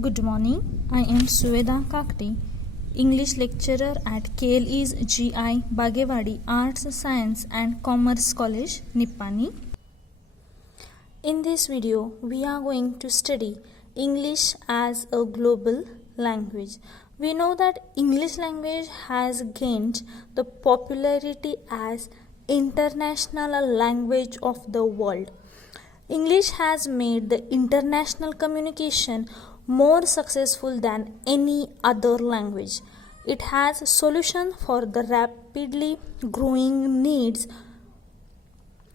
Good morning. I am Suveda Kakti, English lecturer at KLE's GI Bagewadi Arts, Science and Commerce College, Nippani. In this video, we are going to study English as a global language. We know that English language has gained the popularity as international language of the world. English has made the international communication more successful than any other language. It has a solution for the rapidly growing needs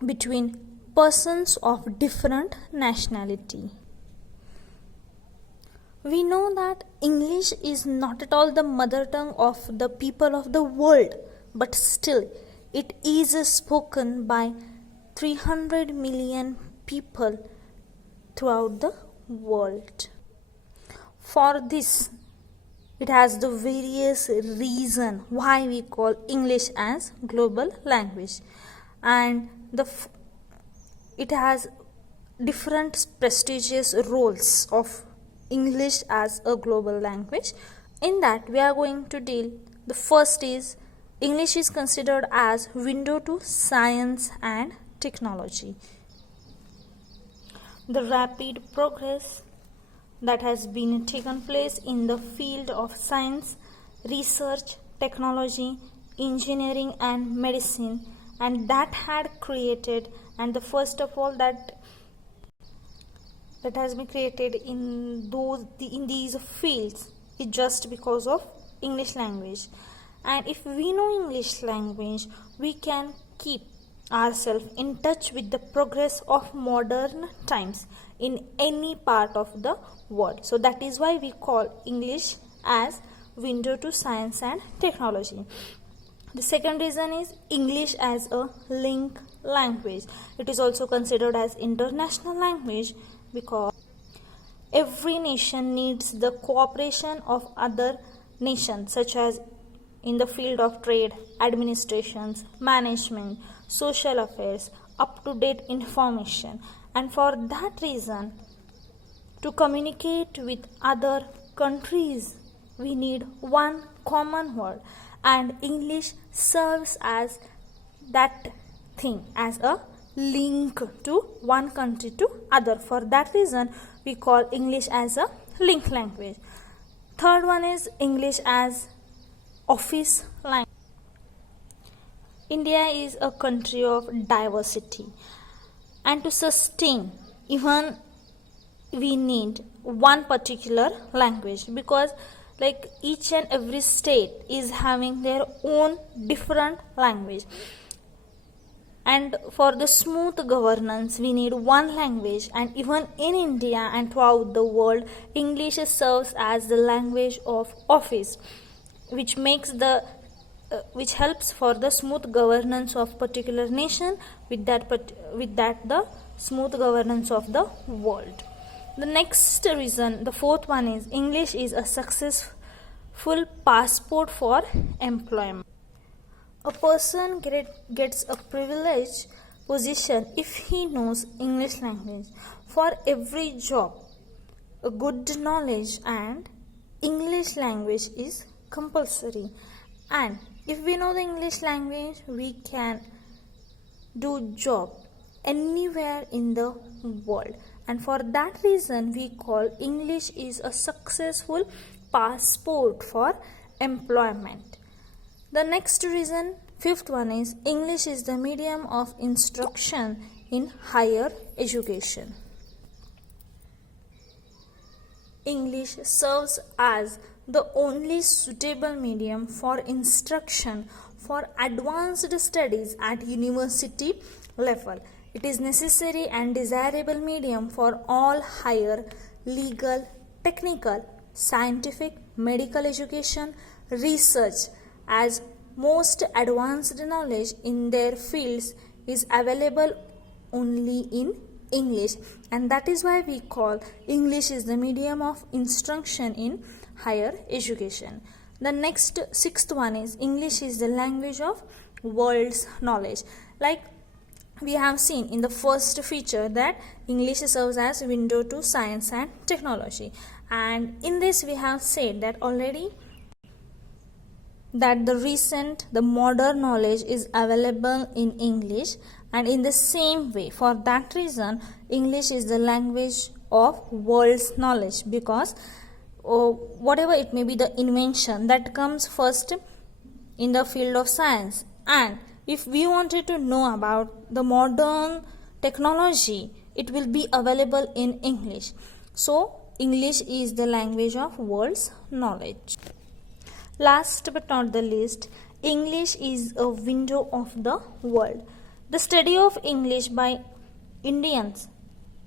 between persons of different nationality. We know that English is not at all the mother tongue of the people of the world, but still it is spoken by 300 million people throughout the world. For this, it has the various reason why we call English as global language, and it has different prestigious roles of English as a global language. In that, we are going to deal. The first is English is considered as window to science and technology. The rapid progress that has been taken place in the field of science, research, technology, engineering and medicine, and that had created, and the first of all that has been created in these fields is just because of English language. And if we know English language, we can keep ourselves in touch with the progress of modern times in any part of the world. So that is why we call English as window to science and technology. The second reason is English as a link language. It is also considered as international language because every nation needs the cooperation of other nations, such as in the field of trade, administrations, management, social affairs, up-to-date information. And for that reason, to communicate with other countries, we need one common word, and English serves as that thing, as a link to one country to other. For that reason, we call English as a link language. Third one is English as office language. India is a country of diversity, and to sustain, even we need one particular language, because like each and every state is having their own different language, and for the smooth governance we need one language. And even in India and throughout the world, English serves as the language of office, which helps for the smooth governance of particular nation, with that the smooth governance of the world. The next reason, the fourth one, is English is a successful passport for employment. A person gets a privileged position if he knows English language. For every job, a good knowledge and English language is compulsory. And if we know the English language, we can do job anywhere in the world. And for that reason, we call English is a successful passport for employment. The next reason, fifth one, is English is the medium of instruction in higher education. English serves as the only suitable medium for instruction for advanced studies at university level. It is necessary and desirable medium for all higher legal, technical, scientific, medical education, research, as most advanced knowledge in their fields is available only in English, and that is why we call English is the medium of instruction in higher education. The next sixth one is English is the language of world's knowledge. Like we have seen in the first feature that English serves as window to science and technology, and in this we have said that already that the modern knowledge is available in English, and in the same way, for that reason, English is the language of world's knowledge, because whatever it may be the invention that comes first in the field of science, and if we wanted to know about the modern technology, it will be available in English. So English is the language of world's knowledge. Last but not the least, English is a window of the world. The study of English by Indians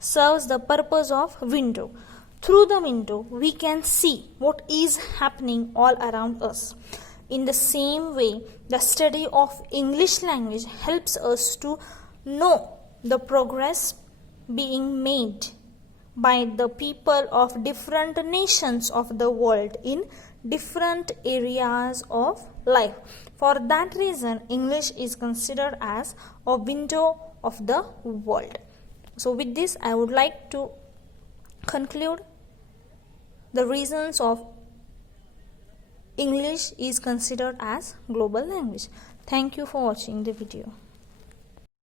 serves the purpose of window. Through the window, we can see what is happening all around us. In the same way, the study of English language helps us to know the progress being made by the people of different nations of the world in different areas of life. For that reason, English is considered as a window of the world. So with this, I would like to conclude the reasons of English is considered as global language. Thank you for watching the video.